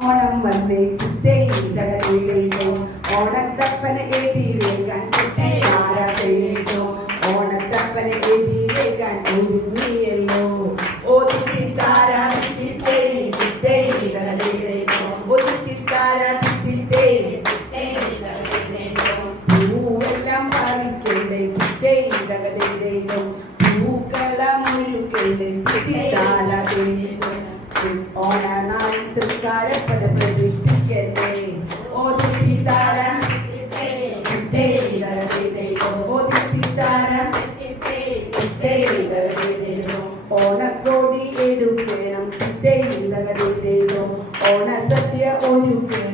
ഓണം വന്നേ കുറ്റയിലോ ഓണത്തപ്പനെ എതിരേക്കാൻ കുട്ടിയാരോ ഓണത്തപ്പനെ എതിരേക്കാൻ ഒരുങ്ങിയല്ലോ ഓ തിത്തിത്താര പൂവെല്ലാം പാലിക്കണ്ടേ കുറ്റയിലോ പൂക്കളമൊരുക്കണ്ടേ കുട്ടിത്താരോ ഓണനാൾ തൃക്കാലപ്പട പ്രതിഷ്ഠിക്കട്ടെ ഓ തിത്തിത്താര ഓണക്കോടി എടുക്കണം ഓണസദ്യ ഒരുക്കണം